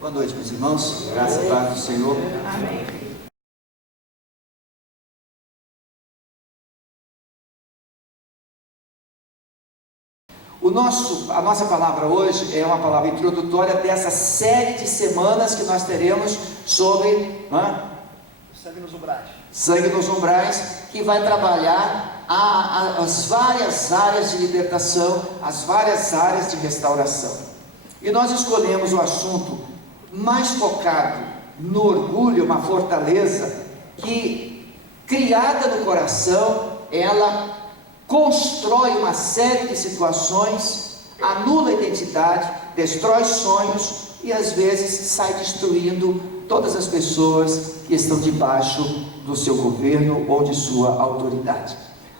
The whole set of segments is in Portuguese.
Boa noite, meus irmãos. Graça e paz do Senhor. Amém. A nossa palavra hoje é uma palavra introdutória dessa série de semanas que nós teremos sobre Sangue nos umbrais. Sangue nos umbrais, que vai trabalhar as várias áreas de libertação, as várias áreas de restauração. E nós escolhemos o assunto mais focado no orgulho, uma fortaleza que, criada no coração, ela constrói uma série de situações, anula a identidade, destrói sonhos e às vezes sai destruindo todas as pessoas que estão debaixo do seu governo ou de sua autoridade.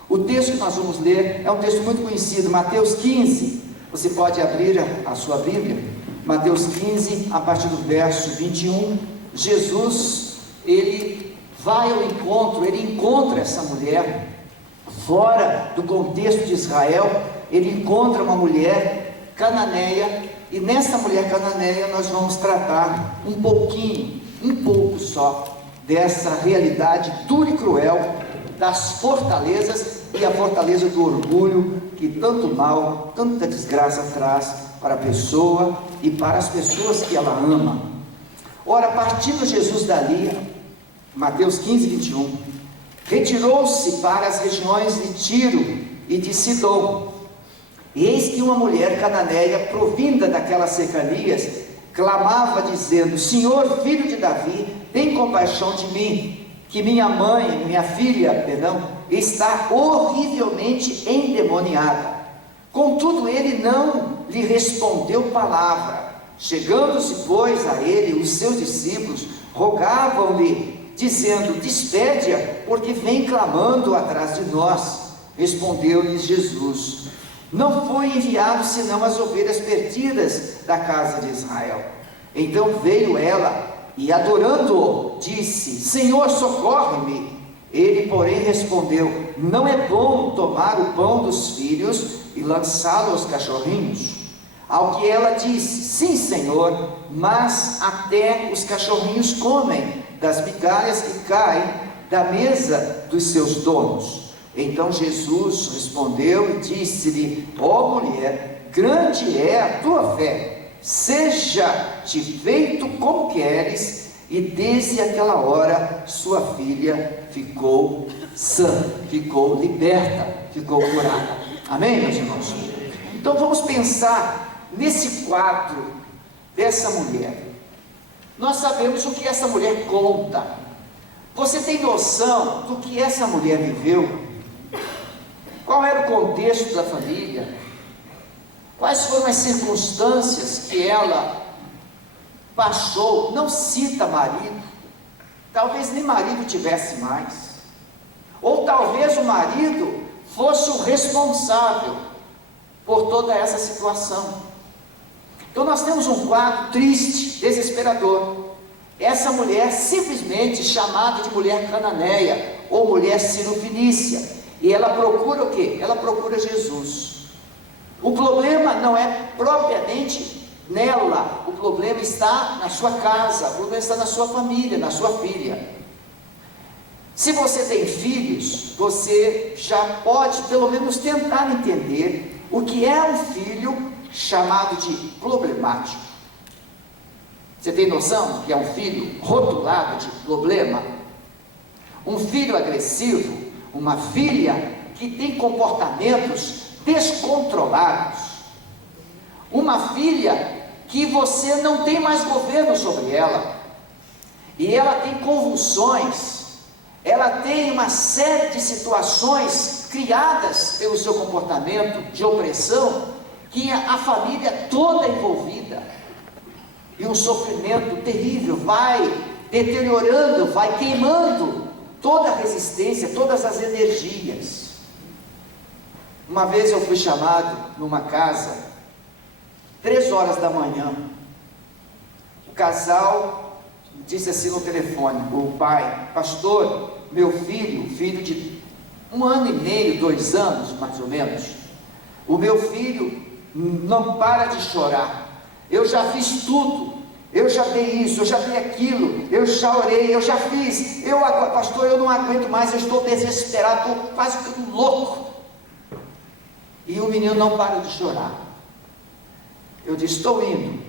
O texto que nós vamos ler é um texto muito conhecido, Mateus 15. Você pode abrir a sua Bíblia, Mateus 15, a partir do verso 21. Jesus, ele vai ao encontro, ele encontra essa mulher fora do contexto de Israel. Ele encontra uma mulher cananeia, e nessa mulher cananeia nós vamos tratar um pouco só, dessa realidade dura e cruel, das fortalezas, e a fortaleza do orgulho, que tanto mal, tanta desgraça traz para a pessoa e para as pessoas que ela ama. Ora, partindo Jesus dali, Mateus 15, 21, retirou-se para as regiões de Tiro e de Sidom. E eis que uma mulher cananeia, provinda daquelas cercanias, clamava dizendo: Senhor, filho de Davi, tem compaixão de mim, que minha filha, está horrivelmente endemoniada. Contudo, ele não lhe respondeu palavra. Chegando-se, pois, a ele, os seus discípulos rogavam-lhe, dizendo: despede-a, porque vem clamando atrás de nós. Respondeu-lhes Jesus: não foi enviado senão as ovelhas perdidas da casa de Israel. Então veio ela e, adorando-o, disse: Senhor, socorre-me. Ele, porém, respondeu: não é bom tomar o pão dos filhos e lançá-lo aos cachorrinhos. Ao que ela disse: sim, Senhor, mas até os cachorrinhos comem das migalhas que caem da mesa dos seus donos. Então Jesus respondeu e disse-lhe: ó mulher, grande é a tua fé, seja-te feito como queres. E desde aquela hora sua filha ficou sã, ficou liberta, ficou curada. Amém, meus irmãos? Então vamos pensar nesse quadro dessa mulher. Nós sabemos o que essa mulher conta. Você tem noção do que essa mulher viveu? Qual era o contexto da família? Quais foram as circunstâncias que ela passou? Não cita marido, talvez nem marido tivesse mais, ou talvez o marido fosse o responsável por toda essa situação. Então nós temos um quadro triste, desesperador. Essa mulher simplesmente chamada de mulher cananeia ou mulher cirofenícia, e ela procura o quê? Ela procura Jesus. O problema não é propriamente nela, o problema está na sua casa, o problema está na sua família, na sua filha. Se você tem filhos, você já pode pelo menos tentar entender o que é um filho chamado de problemático. Você tem noção do que é um filho rotulado de problema? Um filho agressivo, uma filha que tem comportamentos descontrolados, uma filha que você não tem mais governo sobre ela, e ela tem convulsões, ela tem uma série de situações criadas pelo seu comportamento de opressão, que a família toda é envolvida, e um sofrimento terrível vai deteriorando, vai queimando toda a resistência, todas as energias. Uma vez eu fui chamado numa casa, 3 horas da manhã, o casal disse assim no telefone, o pai: pastor, meu filho de 1 ano e meio, 2 anos mais ou menos, o meu filho não para de chorar, eu já fiz tudo, eu já dei isso, eu já dei aquilo, eu já orei, eu já fiz, pastor, eu não aguento mais, eu estou desesperado, estou quase ficando louco. E o menino não para de chorar. Eu disse, estou indo.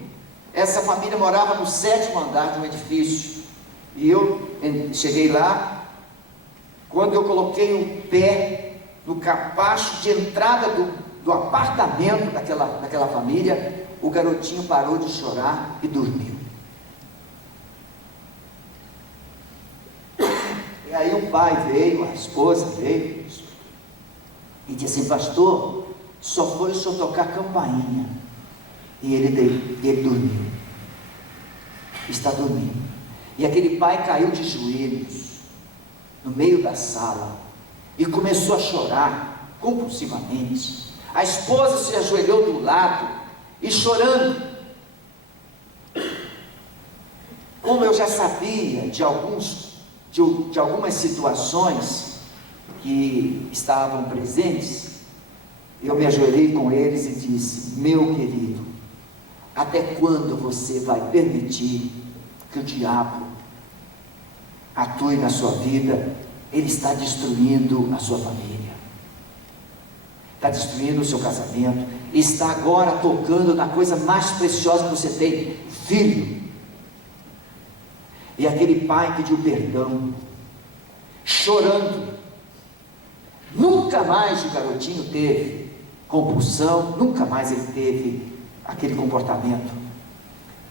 Essa família morava no 7º andar de um edifício, e eu cheguei lá. Quando eu coloquei o pé no capacho de entrada do apartamento daquela família, o garotinho parou de chorar e dormiu. E aí o pai veio, a esposa veio e disse assim, pastor, só foi o senhor tocar a campainha e ele dormiu, está dormindo. E aquele pai caiu de joelhos no meio da sala e começou a chorar compulsivamente. A esposa se ajoelhou do lado e chorando. Como eu já sabia de algumas situações que estavam presentes, eu me ajoelhei com eles e disse, meu querido, até quando você vai permitir que o diabo atue na sua vida? Ele está destruindo a sua família, está destruindo o seu casamento, está agora tocando na coisa mais preciosa que você tem, filho. E aquele pai pediu perdão, chorando. Nunca mais o garotinho teve compulsão, nunca mais ele teve aquele comportamento.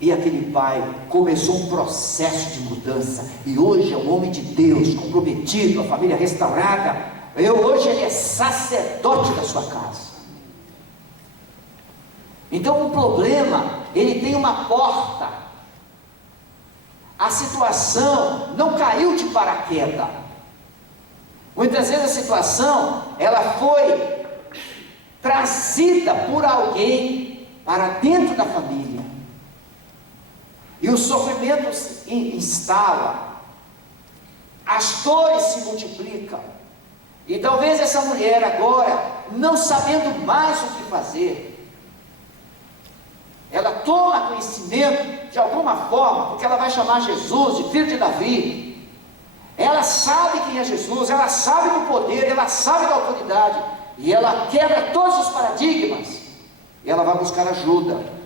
E aquele pai começou um processo de mudança, e hoje é um homem de Deus, comprometido, a família restaurada. Hoje ele é sacerdote da sua casa. Então o problema, ele tem uma porta. A situação não caiu de paraquedas. Muitas vezes a situação, ela foi trazida por alguém para dentro da família. E o sofrimento se instala, as dores se multiplicam, e talvez essa mulher agora, não sabendo mais o que fazer, ela toma conhecimento de alguma forma, porque ela vai chamar Jesus de filho de Davi. Ela sabe quem é Jesus, ela sabe do poder, ela sabe da autoridade, e ela quebra todos os paradigmas, e ela vai buscar ajuda.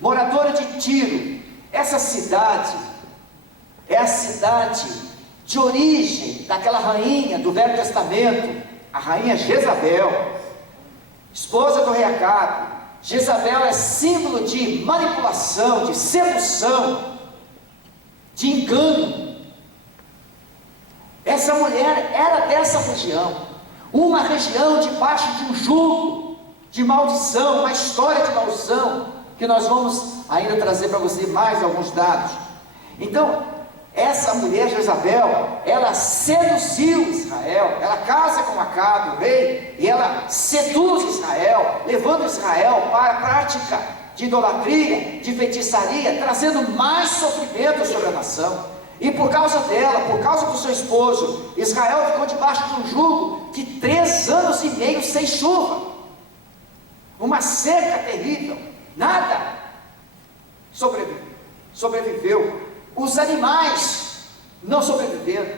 Moradora de Tiro, essa cidade é a cidade de origem daquela rainha do Velho Testamento, a rainha Jezabel, esposa do rei Acabe. Jezabel é símbolo de manipulação, de sedução, de engano. Essa mulher era dessa região, uma região debaixo de um jugo de maldição, uma história de maldição, que nós vamos ainda trazer para você mais alguns dados. Então, essa mulher Jezabel, ela seduziu Israel, ela casa com Acabe, o rei, e ela seduz Israel, levando Israel para a prática de idolatria, de feitiçaria, trazendo mais sofrimento sobre a nação. E por causa dela, por causa do seu esposo, Israel ficou debaixo de um jugo de 3 anos e meio sem chuva, uma seca terrível. Nada sobreviveu, os animais não sobreviveram.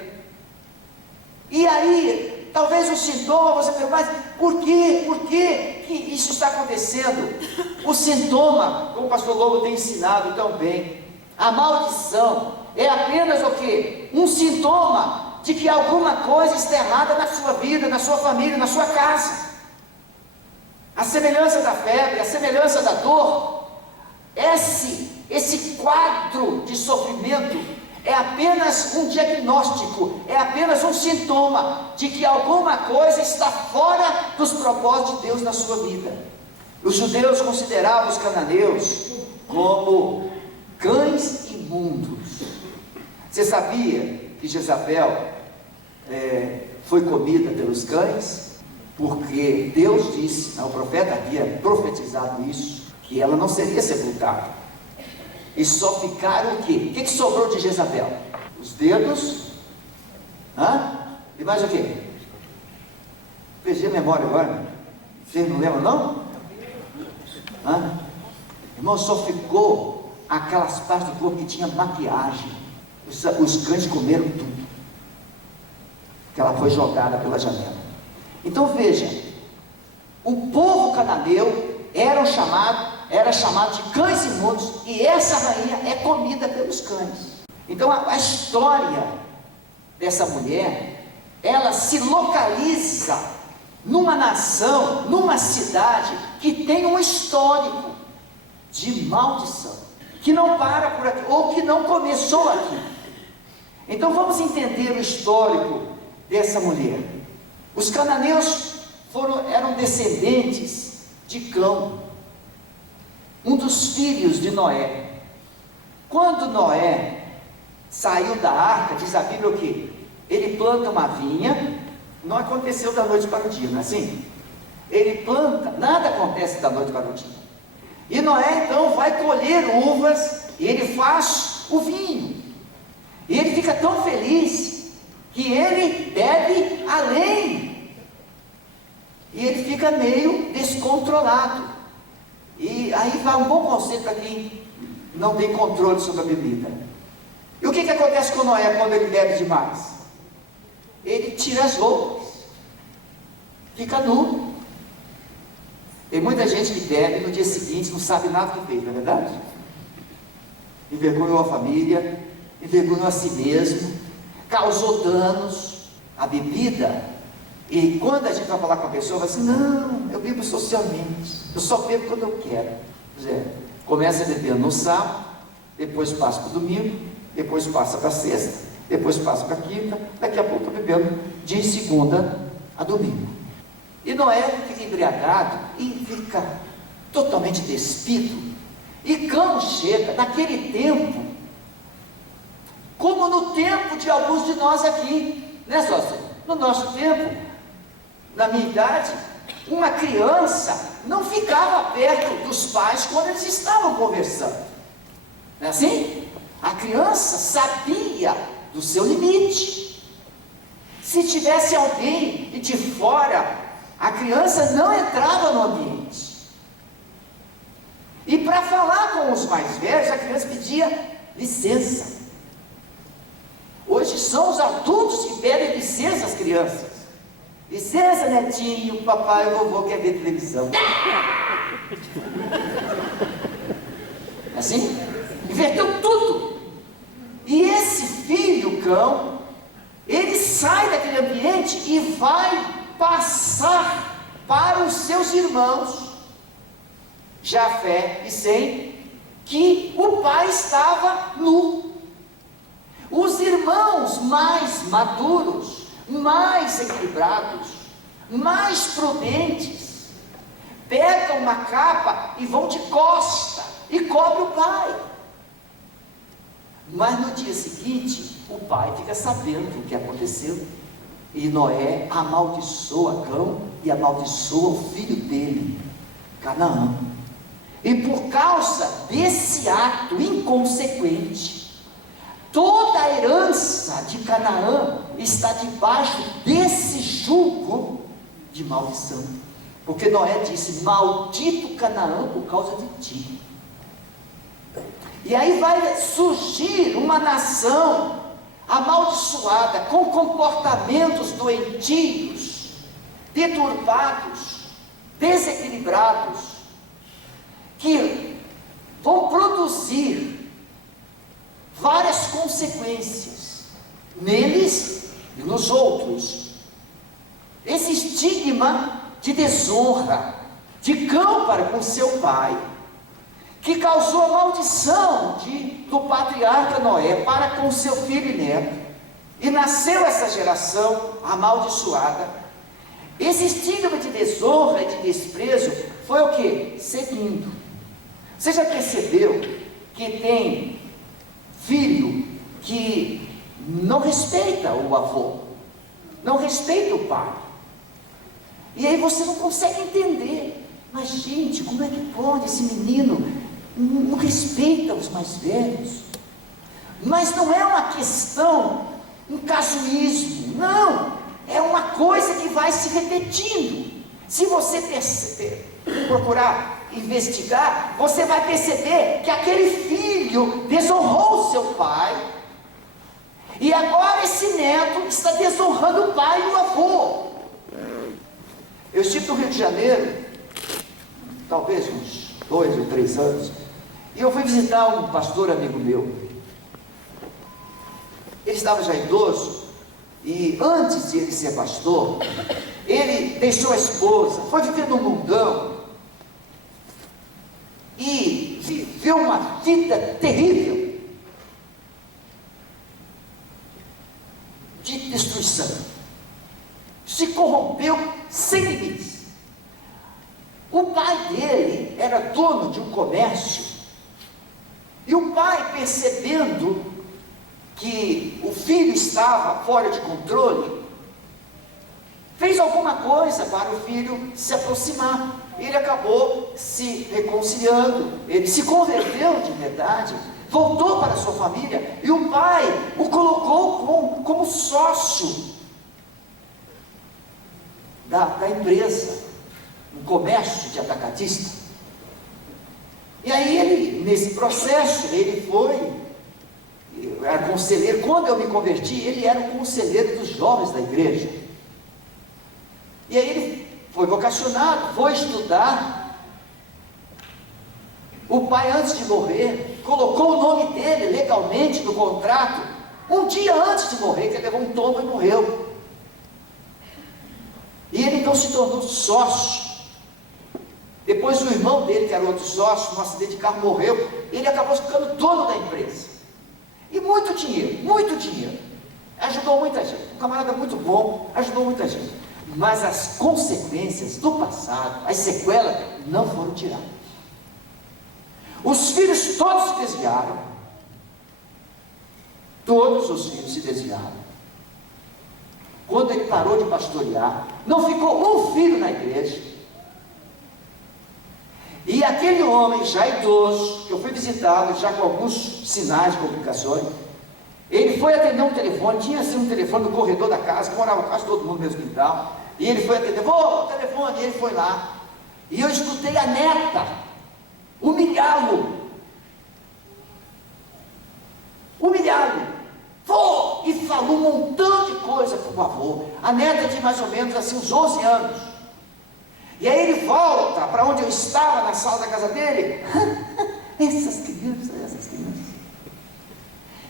E aí, talvez o sintoma, você pergunta, mas por que isso está acontecendo? O sintoma, como o pastor Lobo tem ensinado tão bem, a maldição é apenas o quê? Um sintoma de que alguma coisa está errada na sua vida, na sua família, na sua casa. A semelhança da febre, a semelhança da dor, esse quadro de sofrimento é apenas um diagnóstico, é apenas um sintoma de que alguma coisa está fora dos propósitos de Deus na sua vida. Os judeus consideravam os cananeus como cães imundos. Você sabia que Jezabel foi comida pelos cães? Porque Deus disse, o profeta havia profetizado isso, que ela não seria sepultada. E só ficaram o quê? O que sobrou de Jezabel? Os dedos, e mais o quê? Perdi a memória agora. Vocês não lembram não? Irmão, só ficou aquelas partes do corpo que tinha maquiagem. Os cães comeram tudo, que ela foi jogada pela janela. Então veja, o povo cananeu era chamado de cães imundos, e essa rainha é comida pelos cães. Então a história dessa mulher, ela se localiza numa nação, numa cidade que tem um histórico de maldição, que não para por aqui, ou que não começou aqui. Então vamos entender o histórico dessa mulher. Os cananeus eram descendentes de Cão, um dos filhos de Noé. Quando Noé saiu da arca, diz a Bíblia o quê? Ele planta uma vinha, não aconteceu da noite para o dia, não é assim? Ele planta, nada acontece da noite para o dia. E Noé então vai colher uvas, e ele faz o vinho. E ele fica tão feliz, que ele bebe além. E ele fica meio descontrolado. E aí vai um bom conselho para quem não tem controle sobre a bebida. E o que acontece com Noé quando ele bebe demais? Ele tira as roupas, fica nu. Tem muita gente que bebe no dia seguinte, não sabe nada que fez, não é verdade? Envergonhou a família, envergonhou a si mesmo, causou danos à bebida. E quando a gente vai falar com a pessoa, vai assim: não, eu bebo socialmente, eu só bebo quando eu quero. Começa bebendo no sábado, depois passa para o domingo, depois passa para a sexta, depois passa para a quinta, daqui a pouco está bebendo de segunda a domingo. E Noé fica embriagado e fica totalmente despido. E Cão chega naquele tempo, como no tempo de alguns de nós aqui, né, sócio? No nosso tempo, na minha idade, uma criança não ficava perto dos pais quando eles estavam conversando. Não é assim? A criança sabia do seu limite. Se tivesse alguém de fora, a criança não entrava no ambiente. E para falar com os mais velhos, a criança pedia licença. Hoje são os adultos que pedem licença às crianças. Licença, netinho, papai e vovô quer ver televisão. Assim? Inverteu tudo. E esse filho, Cão, ele sai daquele ambiente e vai passar para os seus irmãos, Jafé e Sem, que o pai estava nu. Os irmãos mais maduros, mais equilibrados, mais prudentes, pegam uma capa e vão de costa e cobrem o pai. Mas no dia seguinte, o pai fica sabendo o que aconteceu. E Noé amaldiçoa Cão e amaldiçoa o filho dele, Canaã. E por causa desse ato inconsequente, toda a herança de Canaã está debaixo desse jugo de maldição. Porque Noé disse: maldito Canaã por causa de ti. E aí vai surgir uma nação amaldiçoada, com comportamentos doentios, deturpados, desequilibrados, que vão produzir várias consequências neles e nos outros. Esse estigma de desonra de Cão para com seu pai, que causou a maldição do patriarca Noé para com seu filho e neto, e nasceu essa geração amaldiçoada. Esse estigma de desonra e de desprezo foi o que? Seguindo. Você já percebeu que tem filho que não respeita o avô, não respeita o pai, e aí você não consegue entender. Mas gente, como é que pode esse menino não respeita os mais velhos? Mas não é uma questão, um casuísmo, não, é uma coisa que vai se repetindo. Se você procurar investigar, você vai perceber que aquele filho desonrou seu pai, e agora esse neto está desonrando o pai e o avô. Eu estive no Rio de Janeiro, talvez uns 2 ou 3 anos, e eu fui visitar um pastor amigo meu. Ele estava já idoso, e antes de ele ser pastor, ele deixou a esposa, foi viver no mundão, e viveu uma vida terrível, de destruição, se corrompeu sem limites. O pai dele era dono de um comércio, e o pai, percebendo que o filho estava fora de controle, fez alguma coisa para o filho se aproximar. Ele acabou se reconciliando, ele se converteu de verdade, voltou para a sua família, e o pai o colocou como sócio da empresa, um comércio de atacadista. E aí ele, nesse processo, ele era conselheiro. Quando eu me converti, ele era o conselheiro dos jovens da igreja. E aí ele foi vocacionado, foi estudar. O pai, antes de morrer, colocou o nome dele legalmente no contrato, um dia antes de morrer, que ele levou um tombo e morreu. E ele então se tornou sócio. Depois o irmão dele, que era outro sócio, num acidente de carro, morreu. Ele acabou ficando dono da empresa. E muito dinheiro. Ajudou muita gente. Um camarada muito bom, ajudou muita gente. Mas as consequências do passado, as sequelas, não foram tiradas. Os filhos todos se desviaram. Todos os filhos se desviaram. Quando ele parou de pastorear, não ficou um filho na igreja. E aquele homem já idoso, que eu fui visitá-lo, já com alguns sinais de complicações, ele foi atender um telefone, tinha assim um telefone no corredor da casa, que morava quase todo mundo no mesmo quintal, e ele foi atender, o telefone, e ele foi lá, e eu escutei a neta humilhá-lo, e falou um montão de coisa para o avô. A neta tinha mais ou menos assim uns 11 anos, e aí ele volta para onde eu estava, na sala da casa dele, essas crianças,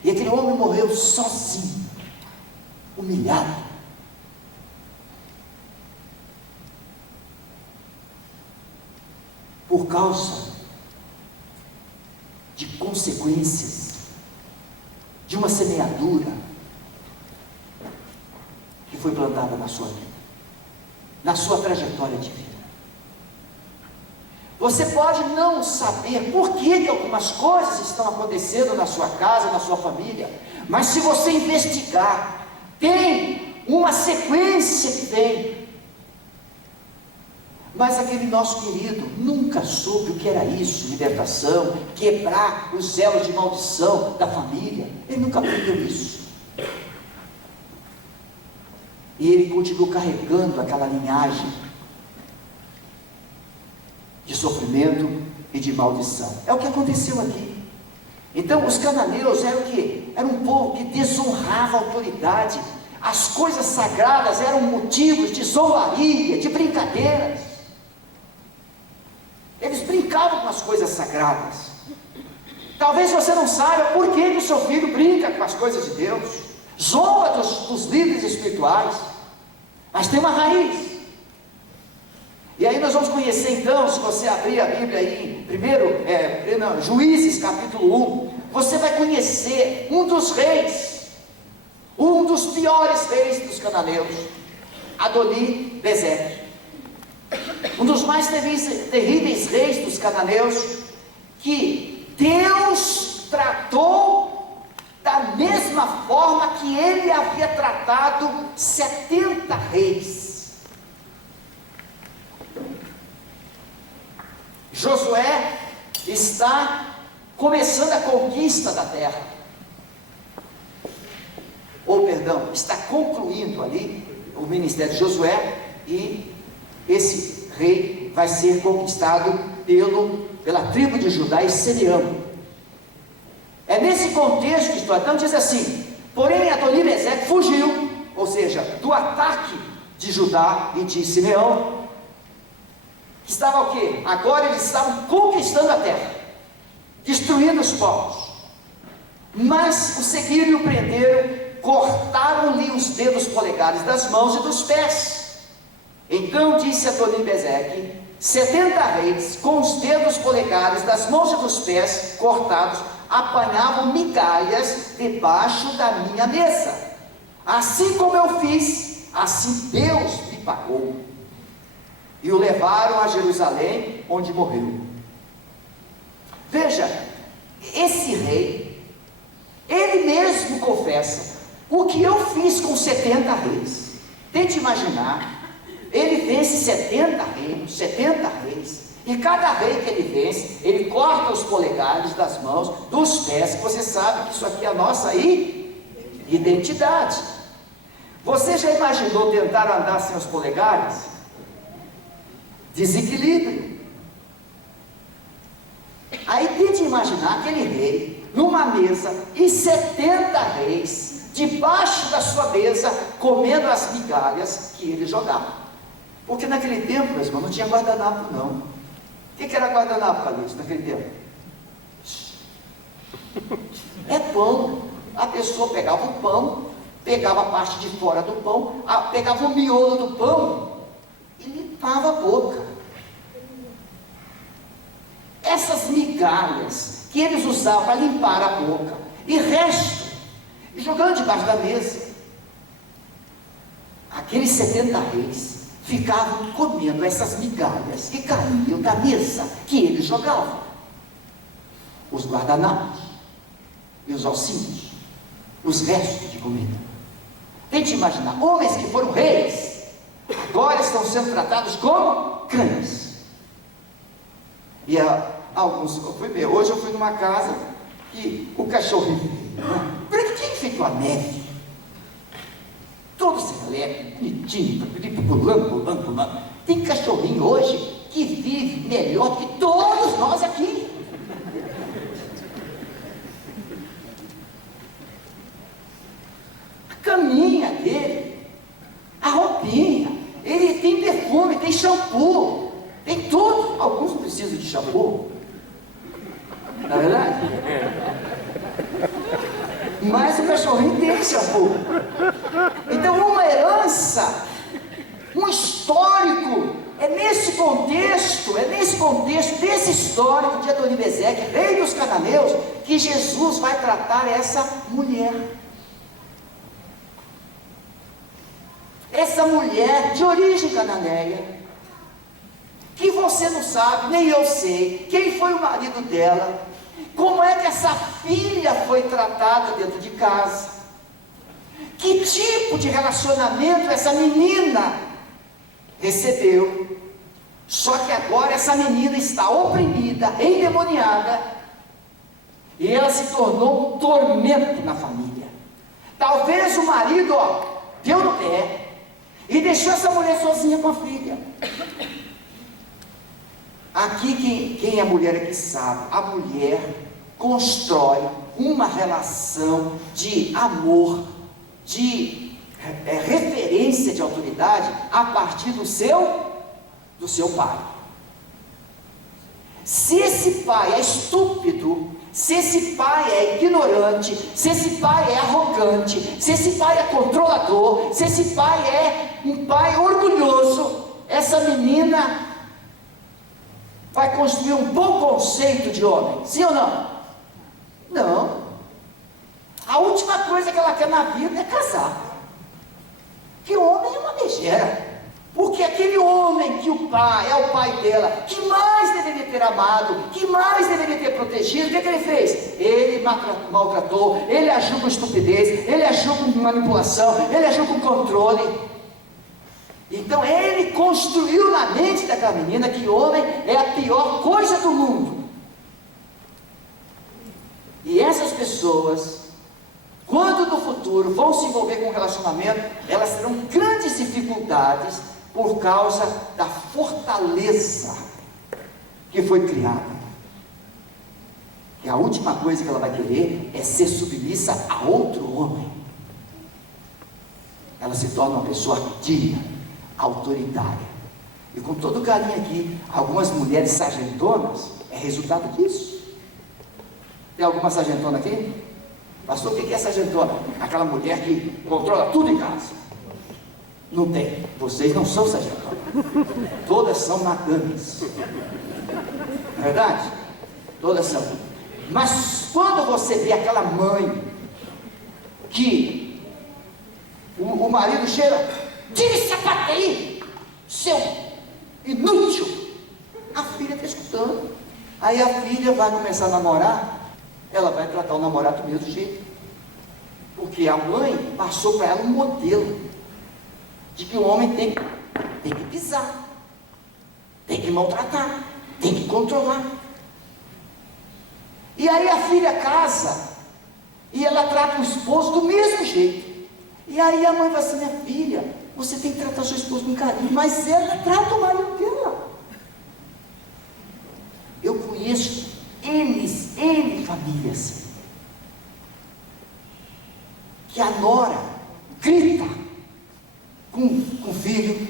e aquele homem morreu sozinho, humilhado, por causa de consequências de uma semeadura que foi plantada na sua vida, na sua trajetória de vida. Você pode não saber por que algumas coisas estão acontecendo na sua casa, na sua família, mas se você investigar, tem uma sequência que vem. Mas aquele nosso querido nunca soube o que era isso, libertação, quebrar os elos de maldição da família. Ele nunca aprendeu isso. E ele continuou carregando aquela linhagem de sofrimento e de maldição. É o que aconteceu aqui. Então os cananeus eram o quê? Era um povo que desonrava a autoridade. As coisas sagradas eram motivos de zombaria, de brincadeiras. Eles brincavam com as coisas sagradas. Talvez você não saiba por que o seu filho brinca com as coisas de Deus, zomba dos líderes espirituais, mas tem uma raiz. E aí nós vamos conhecer então, se você abrir a Bíblia aí, Juízes capítulo 1, você vai conhecer um dos reis, um dos piores reis dos cananeus, Adoni-Bezeque, um dos mais terríveis reis dos cananeus, que Deus tratou da mesma forma que ele havia tratado 70 reis. Josué está começando a conquista da terra, está concluindo ali o ministério de Josué, e esse rei vai ser conquistado pela tribo de Judá e Simeão. É nesse contexto que está. Então diz assim: porém Adoni-Bezeque fugiu, ou seja, do ataque de Judá e de Simeão. Estava o quê? Agora eles estavam conquistando a terra, destruindo os povos. Mas o seguiram e o prenderam, cortaram-lhe os dedos polegares das mãos e dos pés. Então disse Adoni-Bezeque: 70 reis, com os dedos polegares das mãos e dos pés cortados, apanhavam migalhas debaixo da minha mesa. Assim como eu fiz, assim Deus me pagou. E o levaram a Jerusalém, onde morreu. Veja, esse rei, ele mesmo confessa: o que eu fiz com 70 reis. Tente imaginar, ele vence 70 reinos, 70 reis, e cada rei que ele vence, ele corta os polegares das mãos, dos pés, que você sabe que isso aqui é a nossa identidade. Você já imaginou tentar andar sem os polegares? Desequilíbrio. Aí tente imaginar aquele rei numa mesa e 70 reis debaixo da sua mesa comendo as migalhas que ele jogava. Porque naquele tempo, meus irmãos, não tinha guardanapo não. O que era guardanapo, Calixto, naquele tempo? É pão. A pessoa pegava o pão, pegava a parte de fora do pão, pegava o miolo do pão e limpava a boca. Essas migalhas que eles usavam para limpar a boca, e resto, jogando debaixo da mesa, aqueles 70 reis ficavam comendo essas migalhas que caíam da mesa que eles jogavam. Os guardanapos e os ossinhos, os restos de comida. Tente imaginar, homens que foram reis, agora estão sendo tratados como cães. E hoje eu fui numa casa que o cachorrinho, tinha feito a neve, todo serelepe, bonitinho, pulando. Tem cachorrinho hoje que vive melhor que todos nós aqui. A caminha dele, a roupinha, ele tem perfume, tem shampoo, tem tudo. Alguns não precisam de shampoo, não é verdade? Mas o cachorrinho tem shampoo. Então uma herança, um histórico, é nesse contexto desse histórico de Adoni-Bezeque, rei dos cananeus, que Jesus vai tratar essa mulher. Essa mulher de origem cananeia, que você não sabe, nem eu sei, quem foi o marido dela, como é que essa filha foi tratada dentro de casa, que tipo de relacionamento essa menina recebeu. Só que agora essa menina está oprimida, endemoniada, e ela se tornou um tormento na família. Talvez o marido, deu no pé e deixou essa mulher sozinha com a filha. Aqui quem é mulher é que sabe. A mulher constrói uma relação de amor, de referência de autoridade a partir do seu pai. Se esse pai é estúpido, se esse pai é ignorante, se esse pai é arrogante, se esse pai é controlador, se esse pai é um pai orgulhoso, essa menina vai construir um bom conceito de homem, sim ou não? Não. A última coisa que ela quer na vida é casar. Que homem é uma megera. Porque aquele homem que o pai é o pai dela, que mais deveria ter amado, que mais deveria ter protegido, o que ele fez? Ele maltratou, ele agiu com estupidez, ele agiu com manipulação, ele agiu com controle. Então ele construiu na mente daquela menina que homem é a pior coisa do mundo. E essas pessoas, quando no futuro vão se envolver com um relacionamento, elas terão grandes dificuldades por causa da fortaleza que foi criada. E a última coisa que ela vai querer é ser submissa a outro homem. Ela se torna uma pessoa ardia, autoritária. E com todo carinho aqui, algumas mulheres sargentonas é resultado disso. Tem alguma sargentona aqui? Pastor, o que é sargentona? Aquela mulher que controla tudo em casa. Não tem. Vocês não são sargentonas. Todas são madames. Não é verdade? Todas são. Mas quando você vê aquela mãe que o marido chega, tira esse sapato aí, seu inútil. A filha está escutando. Aí a filha vai começar a namorar. Ela vai tratar o namorado do mesmo jeito, porque a mãe passou para ela um modelo de que o homem tem que pisar, tem que maltratar, tem que controlar. E aí a filha casa e ela trata o esposo do mesmo jeito. E aí a mãe vai assim: minha filha, você tem que tratar o seu esposo com carinho, mas ela trata o marido dela. Eu conheço N famílias que a nora grita com o filho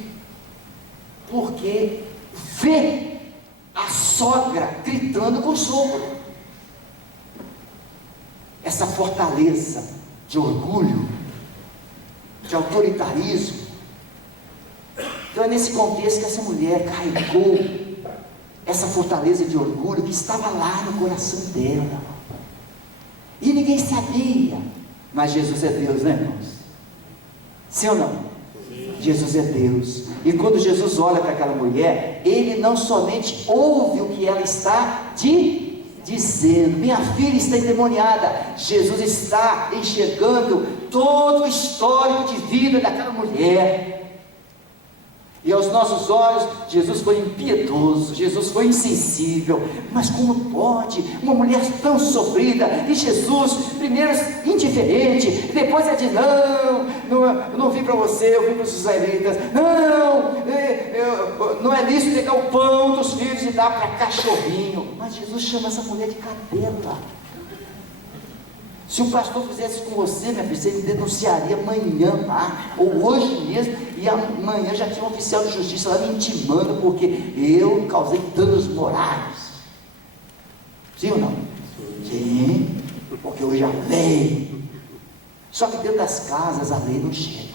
porque vê a sogra gritando com o sogro. Essa fortaleza de orgulho, de autoritarismo. Então é nesse contexto que essa mulher carregou essa fortaleza de orgulho que estava lá no coração dela, e ninguém sabia. Mas Jesus é Deus, né, irmãos? Sim ou não? Sim. Jesus é Deus. E quando Jesus olha para aquela mulher, Ele não somente ouve o que ela está dizendo: minha filha está endemoniada. Jesus está enxergando todo o histórico de vida daquela mulher. E aos nossos olhos, Jesus foi impiedoso, Jesus foi insensível. Mas como pode uma mulher tão sofrida? E Jesus, primeiro indiferente, depois é de eu não vim para você, eu vim para os israelitas. Não é lícito pegar o pão dos filhos e dar para cachorrinho. Mas Jesus chama essa mulher de cadela. Se o pastor fizesse isso com você, minha filha, você me denunciaria amanhã lá, ou hoje mesmo, e amanhã já tinha um oficial de justiça lá me intimando, porque eu causei danos morais. Sim ou não? Sim, porque hoje a lei. Só que dentro das casas a lei não chega.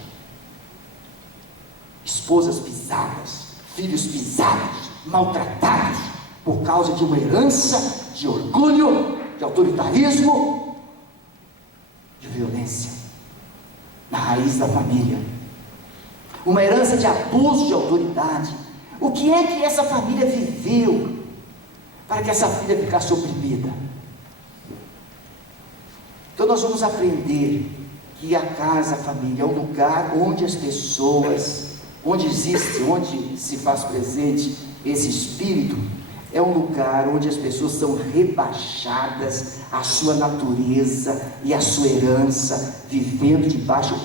Esposas pisadas, filhos pisados, maltratados, por causa de uma herança de orgulho, de autoritarismo, de violência na raiz da família, uma herança de abuso de autoridade. O que é que essa família viveu para que essa filha ficasse oprimida? Então nós vamos aprender que a casa, a família, é um lugar onde as pessoas, onde se faz presente esse espírito. É um lugar onde as pessoas são rebaixadas à sua natureza e à sua herança, vivendo debaixo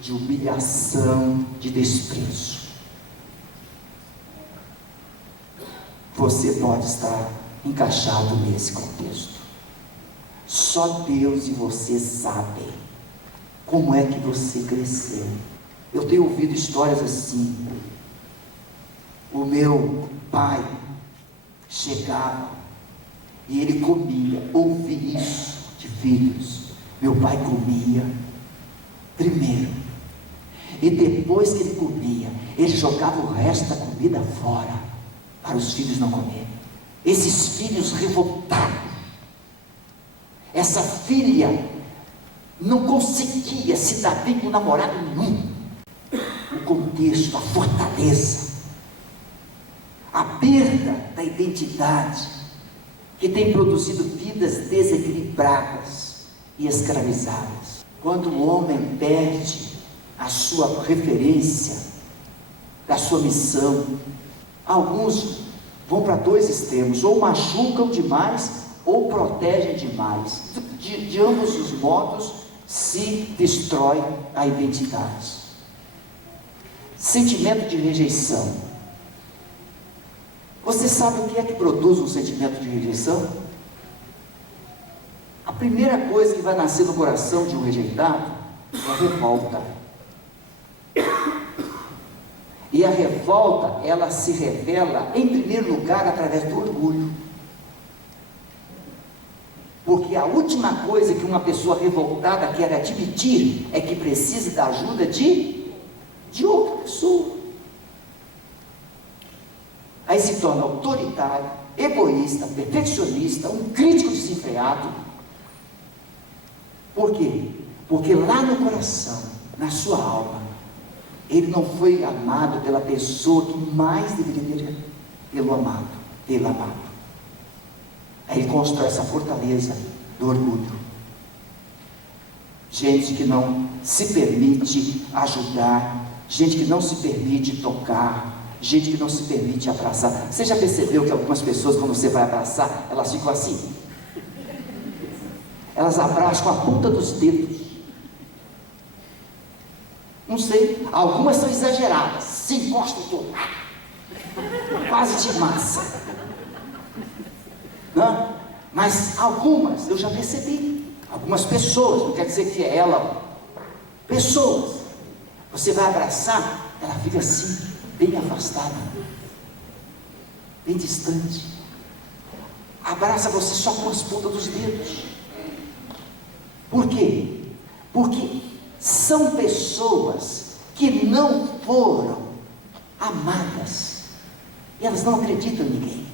de humilhação, de desprezo. Você pode estar encaixado nesse contexto. Só Deus e você sabem como é que você cresceu. Eu tenho ouvido histórias assim. O meu pai chegava e ele comia. Ouvi isso de filhos. Meu pai comia primeiro, e depois que ele comia, ele jogava o resto da comida fora para os filhos não comerem. Esses filhos revoltados, essa filha não conseguia se dar bem com namorado nenhum. O contexto, a fortaleza, a perda da identidade, que tem produzido vidas desequilibradas e escravizadas. Quando o homem perde a sua referência da sua missão, alguns vão para dois extremos: ou machucam demais ou protegem demais. De ambos os modos se destrói a identidade. Sentimento de rejeição. Você sabe o que é que produz um sentimento de rejeição? A primeira coisa que vai nascer no coração de um rejeitado é a revolta. E a revolta, ela se revela, em primeiro lugar, através do orgulho. Porque a última coisa que uma pessoa revoltada quer admitir é que precisa da ajuda de outra pessoa. Aí se torna autoritário, egoísta, perfeccionista, um crítico desenfreado. Por quê? Porque lá no coração, na sua alma, ele não foi amado pela pessoa que mais deveria tê-lo amado. Aí ele constrói essa fortaleza do orgulho. Gente que não se permite ajudar, gente que não se permite tocar, gente que não se permite abraçar. Você já percebeu que algumas pessoas, quando você vai abraçar, elas ficam assim? Elas abraçam com a ponta dos dedos. Não sei, algumas são exageradas, se encostam todo, quase de massa. Não? Mas algumas, eu já percebi, algumas pessoas, não quer dizer que é ela, pessoas, você vai abraçar, ela fica assim, bem afastada, bem distante, abraça você só com as pontas dos dedos. Por quê? Porque são pessoas que não foram amadas, e elas não acreditam em ninguém.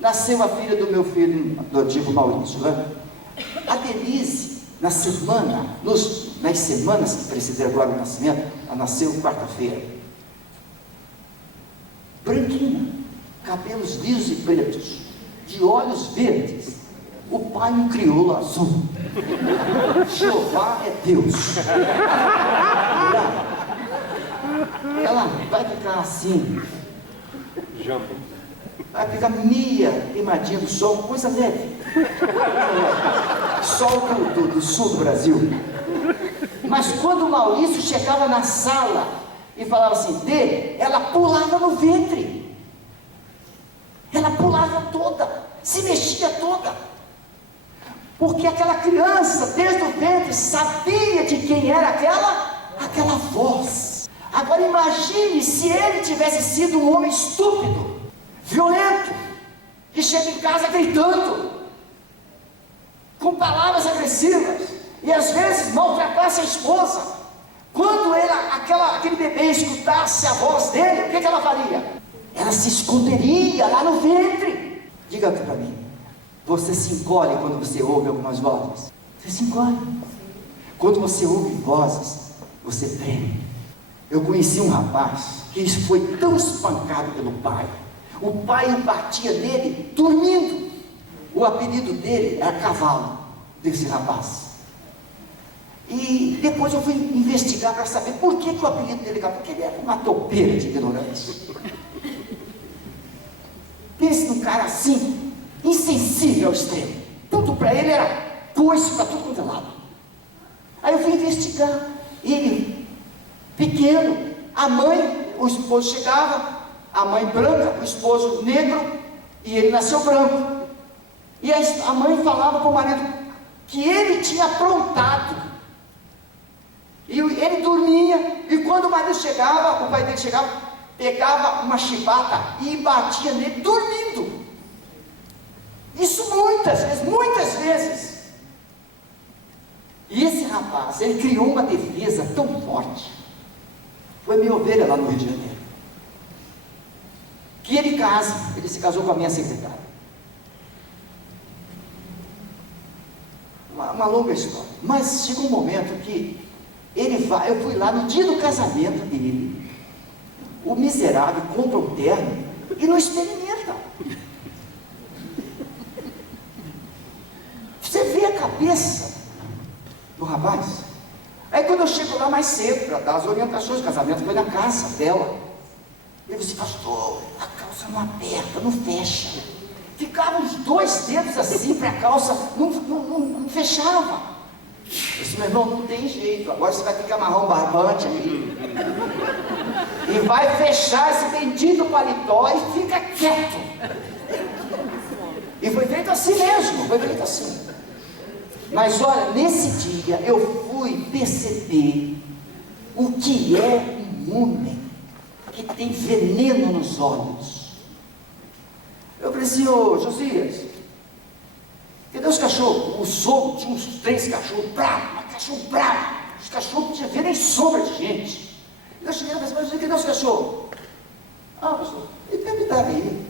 Nasceu a filha do meu filho, do antigo Maurício, né? A Denise, nas semanas que precederam agora o nascimento, ela nasceu quarta-feira, branquinha, cabelos lisos e pretos, de olhos verdes, o pai um crioulo azul. Jeová é Deus. Ela vai ficar assim, vai ficar meia queimadinha do sol, coisa leve. Sol do sul do Brasil. Mas quando o Maurício chegava na sala e falava assim, Dê, ela pulava no ventre. Ela pulava toda, se mexia toda. Porque aquela criança, desde o ventre, sabia de quem era aquela voz. Agora imagine se ele tivesse sido um homem estúpido, violento, que chega em casa gritando, com palavras agressivas, e às vezes maltratasse a esposa. Quando aquele bebê escutasse a voz dele, o que ela faria? Ela se esconderia lá no ventre. Diga aqui para mim, você se encolhe quando você ouve algumas vozes? Você se encolhe. Quando você ouve vozes, você treme. Eu conheci um rapaz que foi tão espancado pelo pai. O pai batia nele dormindo. O apelido dele era Cavalo, desse rapaz. E depois eu fui investigar para saber por que o apelido dele era Cavalo. Porque ele era uma topeira de ignorante. Pense num cara assim, insensível ao extremo. Tudo para ele era coice para tudo quanto é lado. Aí eu fui investigar. Ele, pequeno, a mãe, o esposo chegava, a mãe branca, o esposo negro, e ele nasceu branco. E a mãe falava para o marido que ele tinha aprontado. E ele dormia, e quando o marido chegava, o pai dele chegava, pegava uma chibata e batia nele dormindo. Isso muitas vezes. E esse rapaz, ele criou uma defesa tão forte. Foi minha ovelha lá no Rio de Janeiro. Que ele se casou com a minha secretária. Uma longa história. Mas chegou um momento que eu fui lá no dia do casamento dele. O miserável compra um terno e não experimenta. Você vê a cabeça do rapaz. Aí quando eu chego lá mais cedo para dar as orientações, o casamento foi na casa dela. Ele disse, pastor, a calça não aperta, não fecha. Ficavam os 2 dedos assim para a calça, não fechava. disse, meu irmão, não tem jeito, agora você vai ter que amarrar um barbante aí. E vai fechar esse bendito paletó e fica quieto. E foi feito assim mesmo, foi feito assim. Mas olha, nesse dia eu fui perceber o que é um homem que tem veneno nos olhos. Eu falei assim, ô Josias, cadê os cachorros? O sogro tinha uns 3 cachorros bravos, cachorro bravo. Os cachorros não tinham ver nem sombra de gente. Eu cheguei e falei, mas cadê os cachorros? Ah, pastor, ele deve estar aí.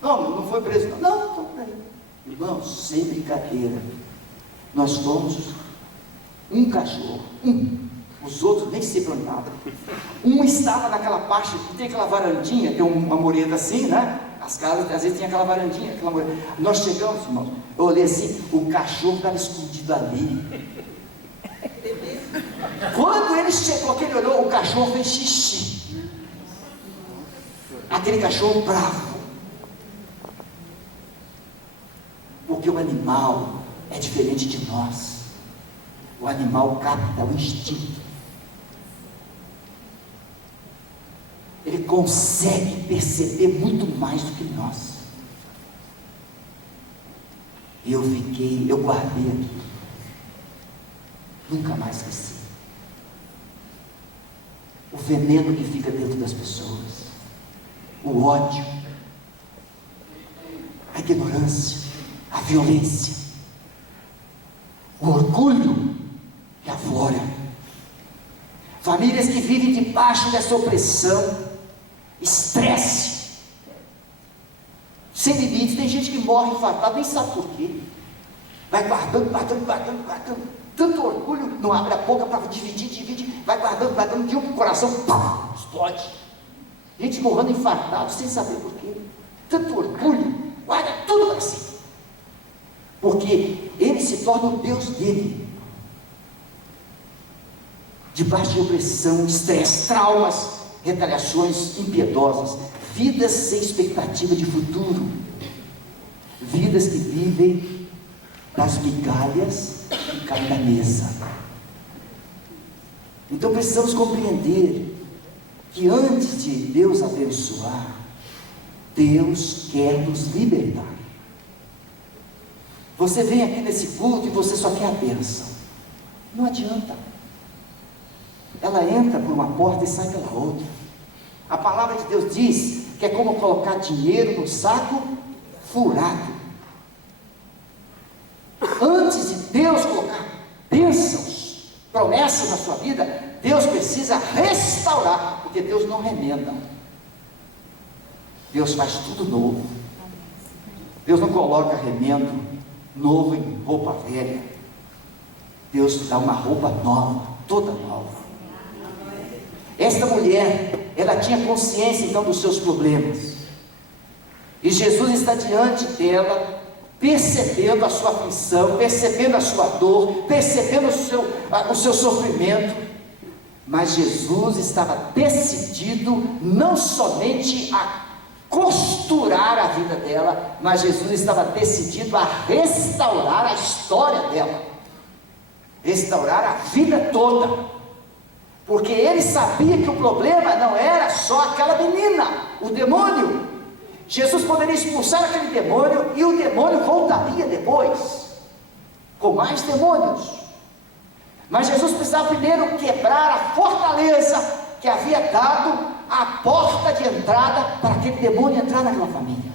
Não foi preso. Não, estou por aí. Irmãos, sem brincadeira, nós fomos um cachorro, os outros nem sei para onde nada. Um estava naquela parte, tem aquela varandinha, tem uma mureta assim, né? As casas, às vezes tem aquela varandinha, aquela mureta. Nós chegamos, irmãos, eu olhei assim, o cachorro estava escondido ali. Quando ele chegou, que ele olhou, o cachorro fez xixi. Aquele cachorro bravo. Porque o animal é diferente de nós. O animal capta o instinto. Ele consegue perceber muito mais do que nós. Eu guardei aqui. Nunca mais esqueci. O veneno que fica dentro das pessoas. O ódio. A ignorância. A violência. O orgulho que aflora. Famílias que vivem debaixo dessa opressão. Estresse. Sem limites. Tem gente que morre infartada, nem sabe por quê. Vai guardando. Tanto orgulho, não abre a boca para dividir, vai guardando, de um coração, pá, explode. Gente morrendo infartado, sem saber por quê. Tanto orgulho, guarda tudo para si. Porque ele se torna o Deus dele. Debaixo de opressão, estresse, traumas, retaliações impiedosas, vidas sem expectativa de futuro, vidas que vivem das migalhas que caem na mesa. Então precisamos compreender que antes de Deus abençoar, Deus quer nos libertar. Você vem aqui nesse culto e você só quer a bênção. Não adianta. Ela entra por uma porta e sai pela outra. A palavra de Deus diz que é como colocar dinheiro no saco furado. Antes de Deus colocar bênçãos, promessas na sua vida, Deus precisa restaurar, porque Deus não remenda. Deus faz tudo novo. Deus não coloca remendo novo em roupa velha. Deus dá uma roupa nova, toda nova. Esta mulher, ela tinha consciência então dos seus problemas. E Jesus está diante dela, percebendo a sua aflição, percebendo a sua dor, percebendo o seu sofrimento. Mas Jesus estava decidido não somente a costurar a vida dela, mas Jesus estava decidido a restaurar a história dela, restaurar a vida toda. Porque ele sabia que o problema não era só aquela menina, o demônio. Jesus poderia expulsar aquele demônio e o demônio voltaria depois, com mais demônios. Mas Jesus precisava primeiro quebrar a fortaleza que havia dado a porta de entrada para aquele demônio entrar naquela família,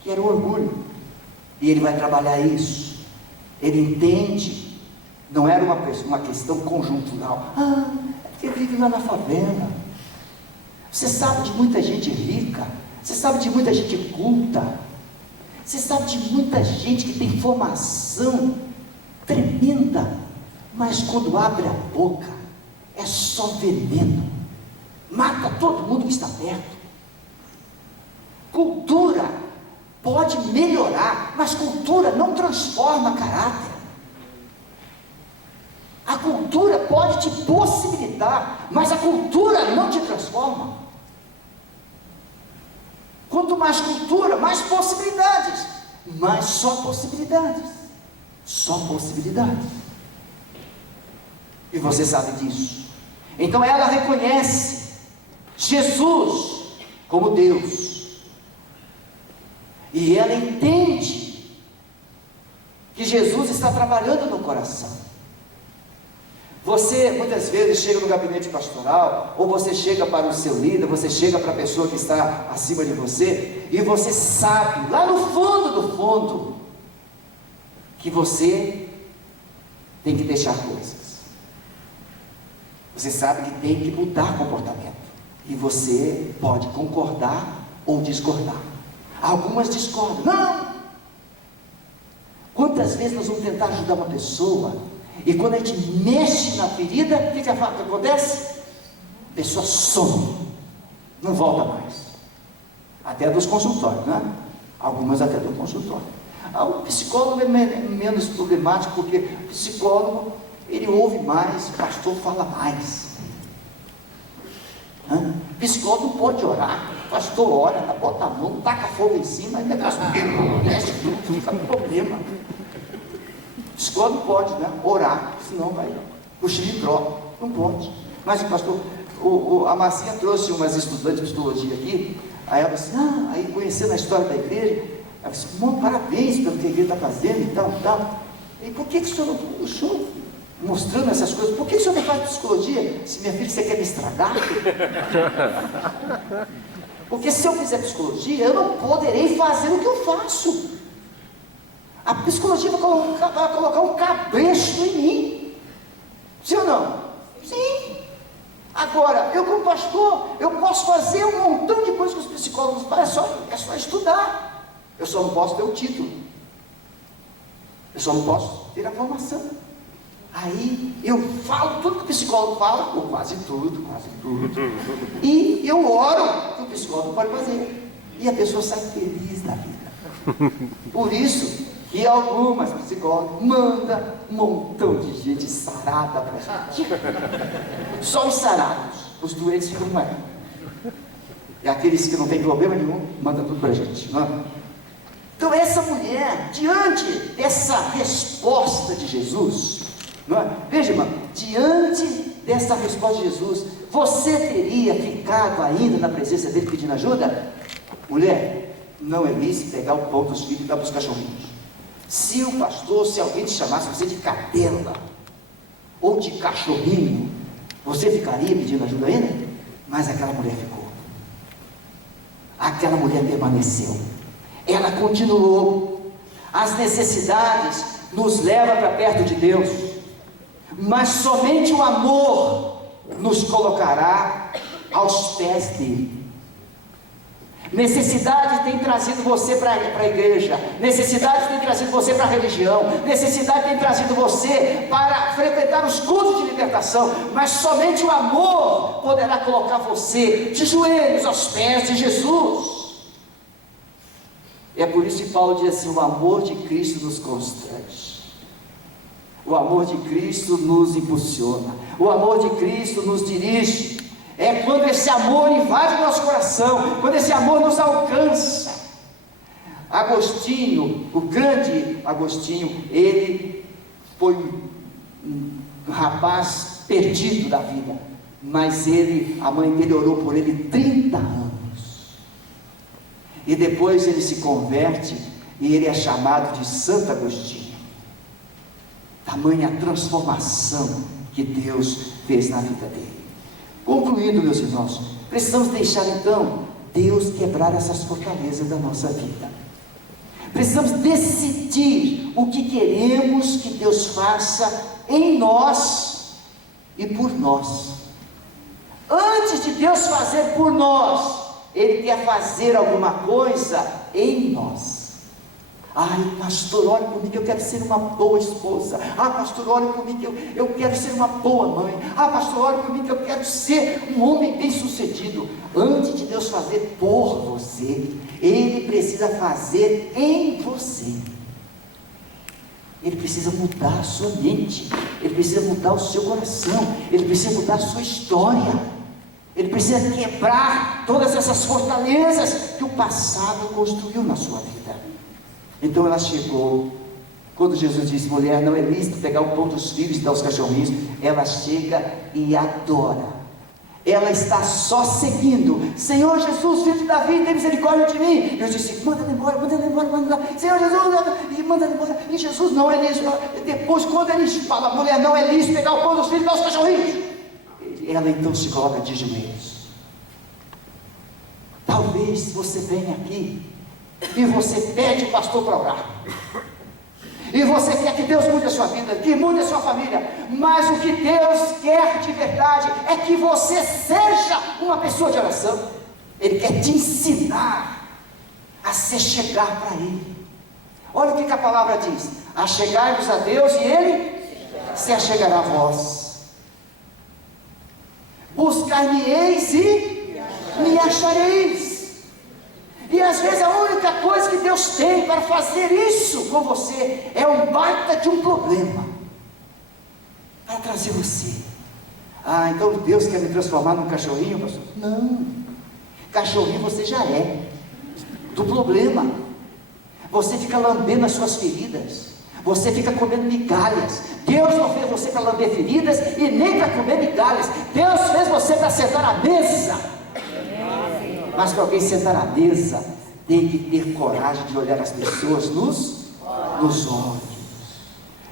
que era o orgulho. E ele vai trabalhar isso. Ele entende, não era uma questão conjuntural. Porque vive lá na favela. Você sabe de muita gente rica, você sabe de muita gente culta, você sabe de muita gente que tem formação tremenda, mas quando abre a boca é só veneno, mata todo mundo que está perto. Cultura pode melhorar, mas cultura não transforma caráter. A cultura pode te possibilitar, mas a cultura não te transforma. Quanto mais cultura, mais possibilidades. Mas só possibilidades. Só possibilidades. E você sabe disso. Então ela reconhece Jesus como Deus. E ela entende que Jesus está trabalhando no coração. Você muitas vezes chega no gabinete pastoral, ou você chega para o seu líder, você chega para a pessoa que está acima de você, e você sabe, lá no fundo do fundo, que você tem que deixar coisas. Você sabe que tem que mudar comportamento. E você pode concordar ou discordar. Algumas discordam. Não! Quantas vezes nós vamos tentar ajudar uma pessoa, e quando a gente mexe na ferida, o que acontece? A pessoa some, não volta mais. Até dos consultórios, né? Algumas até do consultório. O psicólogo é menos problemático, porque o psicólogo, ele ouve mais, o pastor fala mais. O psicólogo não pode orar, o pastor ora, bota a mão, taca fogo em cima, e o negócio mexe tudo, fica com problema. O psicólogo pode, né, orar, senão vai cochilar e troca, não pode. Mas o pastor, a Marcinha trouxe umas estudantes de psicologia aqui, aí ela disse, aí conhecendo a história da igreja, ela disse, parabéns pelo que a igreja está fazendo e tal, e tal. E por que o senhor mostrando essas coisas, por que o senhor não faz psicologia? Se minha filha, você quer me estragar? Porque se eu fizer psicologia, eu não poderei fazer o que eu faço. A psicologia vai colocar um cabresto em mim. Sim ou não? Sim. Agora, eu como pastor, eu posso fazer um montão de coisas que os psicólogos fazem, é só estudar. Eu só não posso ter o título. Eu só não posso ter a formação. Aí eu falo tudo que o psicólogo fala, ou quase tudo, e eu oro que o psicólogo pode fazer, e a pessoa sai feliz da vida. Por isso que algumas psicólogas mandam um montão de gente sarada para a gente. Só os sarados, os doentes ficam mais. E aqueles que não tem problema nenhum, mandam tudo para a gente, não é? Então essa mulher, diante dessa resposta de Jesus, não é? Veja, irmão, diante dessa resposta de Jesus, você teria ficado ainda na presença dele pedindo ajuda? Mulher, não é lícito pegar o pão dos filhos e dar para os cachorrinhos. Se o pastor, se alguém te chamasse você de cadela ou de cachorrinho, você ficaria pedindo ajuda ainda? Mas aquela mulher ficou. Aquela mulher permaneceu. Ela continuou. As necessidades nos levam para perto de Deus, mas somente o amor nos colocará aos pés dele. Necessidade tem trazido você para a igreja, necessidade tem trazido você para a religião, necessidade tem trazido você para frequentar os cultos de libertação, mas somente o amor poderá colocar você de joelhos aos pés de Jesus. É por isso que Paulo diz assim: o amor de Cristo nos constrange, o amor de Cristo nos impulsiona, o amor de Cristo nos dirige. É quando esse amor invade o nosso coração, quando esse amor nos alcança. Agostinho, o grande Agostinho, ele foi um rapaz perdido da vida, mas a mãe dele orou por ele 30 anos, e depois ele se converte, e ele é chamado de Santo Agostinho. Tamanha transformação que Deus fez na vida dele. Concluindo, meus irmãos, precisamos deixar então Deus quebrar essas fortalezas da nossa vida. Precisamos decidir o que queremos que Deus faça em nós e por nós. Antes de Deus fazer por nós, Ele quer fazer alguma coisa em nós. Ai, pastor, ore por mim que eu quero ser uma boa esposa. Ah, pastor, ore por mim que eu quero ser uma boa mãe. Ah, pastor, ore por mim que eu quero ser um homem bem sucedido. Antes de Deus fazer por você, Ele precisa fazer em você. Ele precisa mudar a sua mente, Ele precisa mudar o seu coração, Ele precisa mudar a sua história, Ele precisa quebrar todas essas fortalezas que o passado construiu na sua vida. Então ela chegou Quando Jesus disse, mulher, não é lícito pegar o pão dos filhos e dar aos cachorrinhos, ela chega e adora. Ela está só seguindo. Senhor Jesus, filho de Davi, tem misericórdia de mim. Eu disse, manda ele embora, manda ele embora, manda ele embora. Senhor Jesus, e manda ele embora. E Jesus, não é lícito. Depois, quando ele fala, mulher, não é lícito pegar o pão dos filhos e dar aos cachorrinhos, ela então se coloca de joelhos. Talvez você venha aqui e você pede o pastor para orar, e você quer que Deus mude a sua vida, que mude a sua família, mas o que Deus quer de verdade é que você seja uma pessoa de oração. Ele quer te ensinar a se chegar para Ele. Olha o que a palavra diz: achegai-vos a Deus e Ele se achegará a vós. Buscar-me-eis e me achareis. E às vezes a única coisa que Deus tem para fazer isso com você é um baita de um problema para trazer você. Ah, então Deus quer me transformar num cachorrinho, pastor? Não, cachorrinho você já é do problema. Você fica lambendo as suas feridas, você fica comendo migalhas. Deus não fez você para lamber feridas e nem para comer migalhas. Deus fez você para sentar à mesa. Mas para alguém sentar à mesa, tem que ter coragem de olhar as pessoas nos olhos.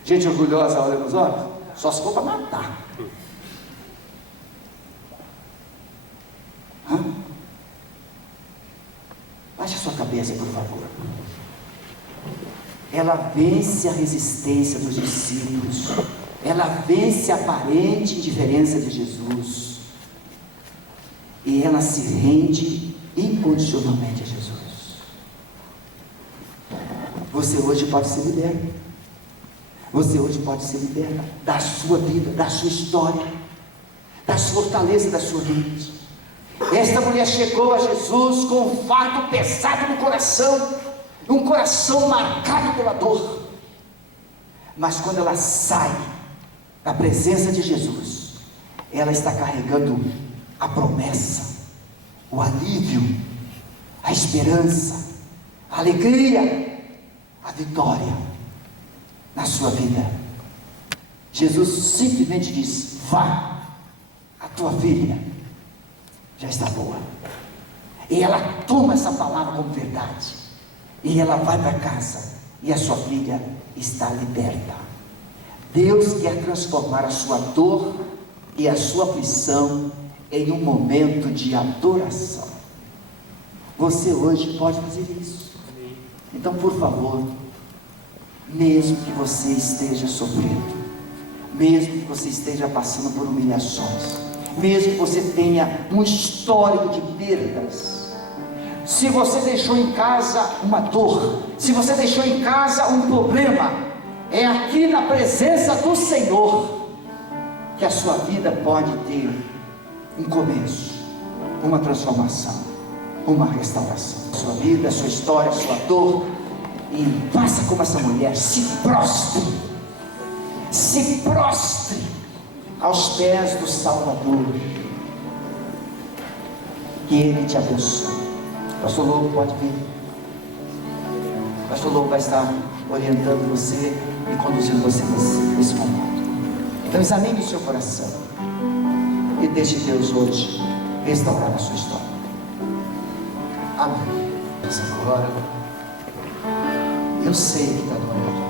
Gente orgulhosa olha nos olhos? Só se for para matar. Baixe a sua cabeça, por favor. Ela vence a resistência dos discípulos. Ela vence a aparente indiferença de Jesus. E ela se rende incondicionalmente a Jesus. Você hoje pode ser liberto. Você hoje pode ser liberto da sua vida, da sua história, das fortalezas da sua mente. Esta mulher chegou a Jesus com um fardo pesado no coração, um coração marcado pela dor. Mas quando ela sai da presença de Jesus, ela está carregando a promessa, o alívio, a esperança, a alegria, a vitória na sua vida. Jesus simplesmente diz: vá, a tua filha já está boa. E ela toma essa palavra como verdade, e ela vai para casa, e a sua filha está liberta. Deus quer transformar a sua dor e a sua aflição em um momento de adoração. Você hoje pode fazer isso. Então, por favor, mesmo que você esteja sofrendo, mesmo que você esteja passando por humilhações, mesmo que você tenha um histórico de perdas, se você deixou em casa uma dor, se você deixou em casa um problema, é aqui na presença do Senhor que a sua vida pode ter um começo, uma transformação, uma restauração. A sua vida, a sua história, a sua dor, e faça como essa mulher, se prostre aos pés do Salvador, que Ele te abençoe. Pastor Lobo pode vir. Pastor Lobo vai estar orientando você e conduzindo você nesse momento. Então examine o seu coração e deixe Deus hoje restaurar a sua história. Amém. Mas agora, eu sei que está doendo.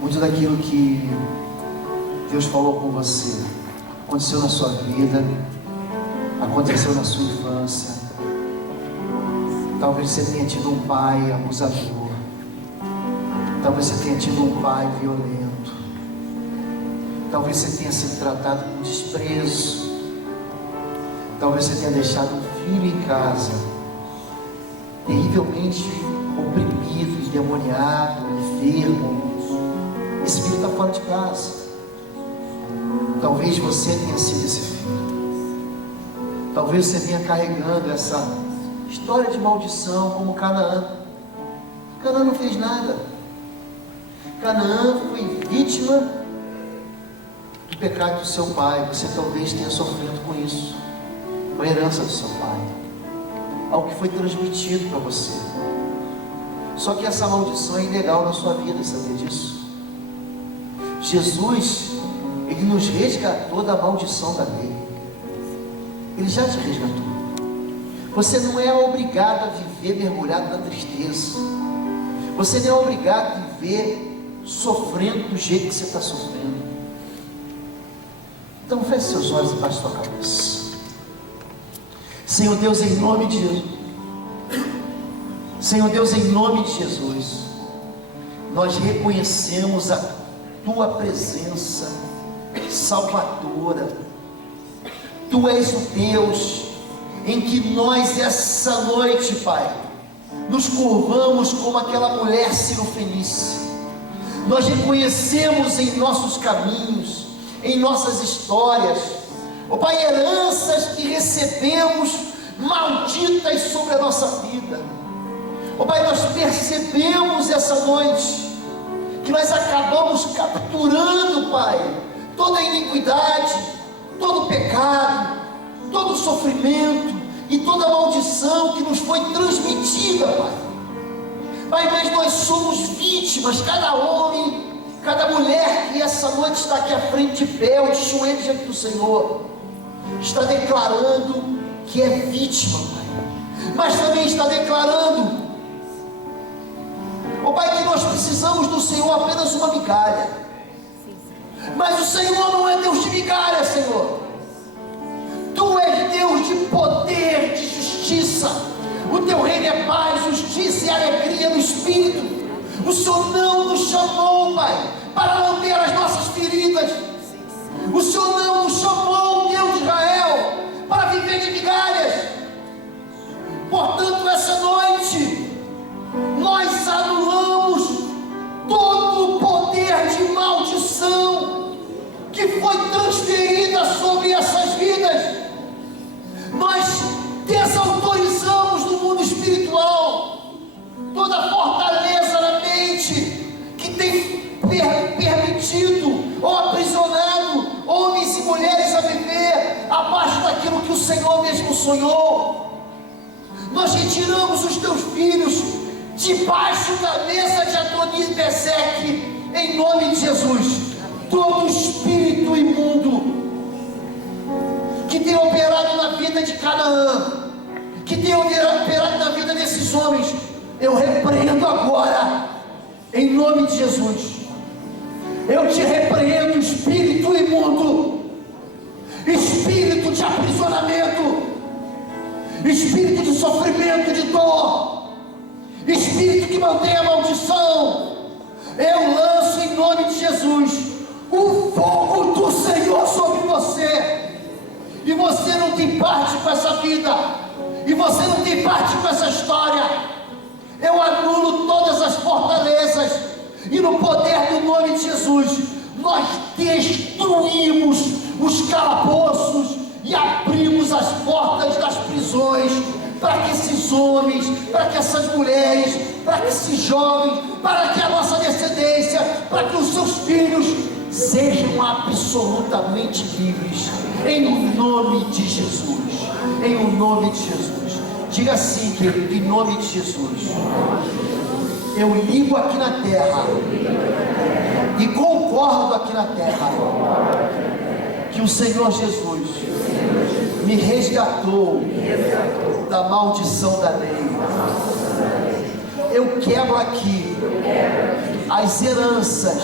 Muito daquilo que Deus falou com você aconteceu na sua vida, aconteceu na sua infância. Talvez você tenha tido um pai abusador, talvez você tenha tido um pai violento, talvez você tenha sido tratado com desprezo, talvez você tenha deixado um filho em casa, terrivelmente oprimido, endemoniado, enfermo. Esse filho está fora de casa. Talvez você tenha sido esse filho. Talvez você venha carregando essa história de maldição como Canaã. Canaã não fez nada. Canaã foi vítima do pecado do seu pai. Você talvez tenha sofrido com isso, uma herança do seu pai, algo que foi transmitido para você. Só que essa maldição é ilegal na sua vida, sabia disso? Jesus, Ele nos resgatou da maldição da lei. Ele já te resgatou. Você não é obrigado a viver mergulhado na tristeza. Você não é obrigado a viver sofrendo do jeito que você está sofrendo. Então feche seus olhos e baixe sua cabeça. Senhor Deus, em nome de Jesus. Senhor Deus, em nome de Jesus, nós reconhecemos a Tua presença salvadora. Tu és o Deus em que nós essa noite, Pai, nos curvamos como aquela mulher cirofenícia. Nós reconhecemos em nossos caminhos, em nossas histórias, ó Pai, heranças que recebemos malditas sobre a nossa vida. Ó Pai, nós percebemos essa noite que nós acabamos capturando, Pai, toda a iniquidade, todo o pecado, todo o sofrimento e toda a maldição que nos foi transmitida, Pai. Pai, mas nós somos vítimas, cada homem, cada mulher que essa noite está aqui à frente de pé, ou de joelhos diante do Senhor, está declarando que é vítima, Pai, mas também está declarando, ó Pai, que nós precisamos do Senhor apenas uma migalha. Mas o Senhor não é Deus de migalha, Senhor. Tu és Deus de poder, de justiça. O teu reino é paz, justiça e alegria no Espírito. O Senhor não nos chamou, Pai, para lamber as nossas feridas. O Senhor não nos chamou, Deus de Israel, para viver de migalhas. Portanto, essa noite, nós anulamos todo o poder de maldição que foi transferida sobre essas vidas. Nós desautorizamos no mundo espiritual toda fortaleza na mente que tem permitido ou aprisionado homens e mulheres a viver abaixo daquilo que o Senhor mesmo sonhou. Nós retiramos os teus filhos debaixo da mesa de Adonias e Bezeque, em nome de Jesus. Todo espírito imundo que tem operado na vida de Canaã, que tem operado na vida desses homens, eu repreendo agora, em nome de Jesus. Eu te repreendo, espírito imundo, espírito de aprisionamento, espírito de sofrimento, de dor, espírito que mantém a maldição. Eu lanço em nome de Jesus o fogo do Senhor sobre você, e você não tem parte com essa vida, e você não tem parte com essa história. Eu anulo todas as fortalezas, e no poder do nome de Jesus, nós destruímos os calabouços e abrimos as portas das prisões, para que esses homens, para que essas mulheres, para que esses jovens, para que a nossa descendência, para que os seus filhos sejam absolutamente livres, em nome de Jesus, em o nome de Jesus. Diga assim, querido, em nome de Jesus. Eu ligo aqui na terra e concordo aqui na terra que o Senhor Jesus me resgatou da maldição da lei. Eu quebro aqui as heranças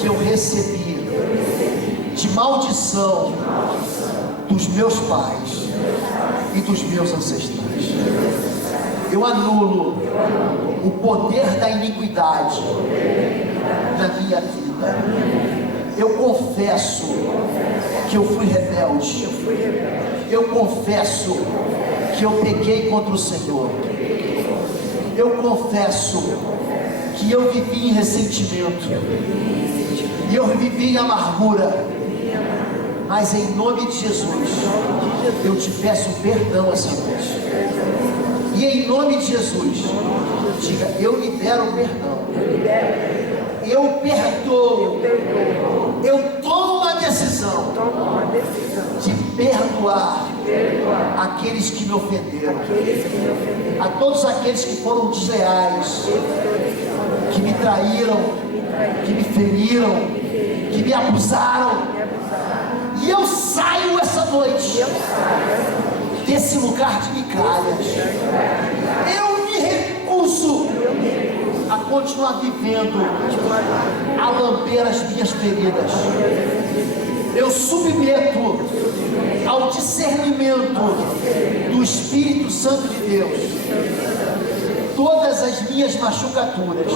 que eu recebi de maldição dos meus pais e dos meus ancestrais. Eu anulo o poder da iniquidade na minha vida. Eu confesso que eu fui rebelde. Eu confesso que eu pequei contra o Senhor. Eu confesso que eu vivi em ressentimento, e eu vivi em amargura, mas em nome de Jesus eu te peço perdão essa noite, e em nome de Jesus diga: eu libero perdão, eu perdoo, eu tomo a decisão de perdoar aqueles que me ofenderam, a todos aqueles que foram desleais, que me traíram, que me feriram, que me abusaram. E eu saio essa noite desse lugar de migalhas. Eu me recuso a continuar vivendo, a lamber as minhas feridas. Eu submeto ao discernimento do Espírito Santo de Deus todas as minhas machucaduras.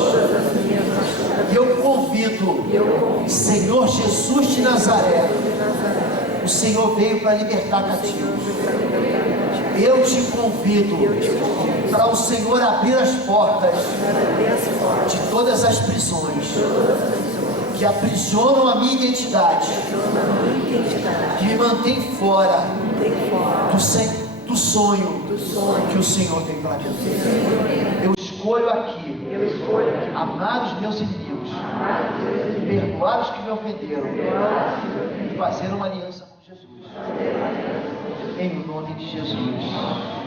E eu convido, Senhor Jesus de Nazaré, o Senhor veio para libertar cativos. Eu te convido para o Senhor abrir as portas de todas as prisões que aprisionam a minha identidade, que me mantém fora do sonho que o Senhor tem para mim. Eu escolho aqui amar os meus inimigos, perdoar os que me ofenderam e fazer uma aliança com Jesus. Em nome de Jesus.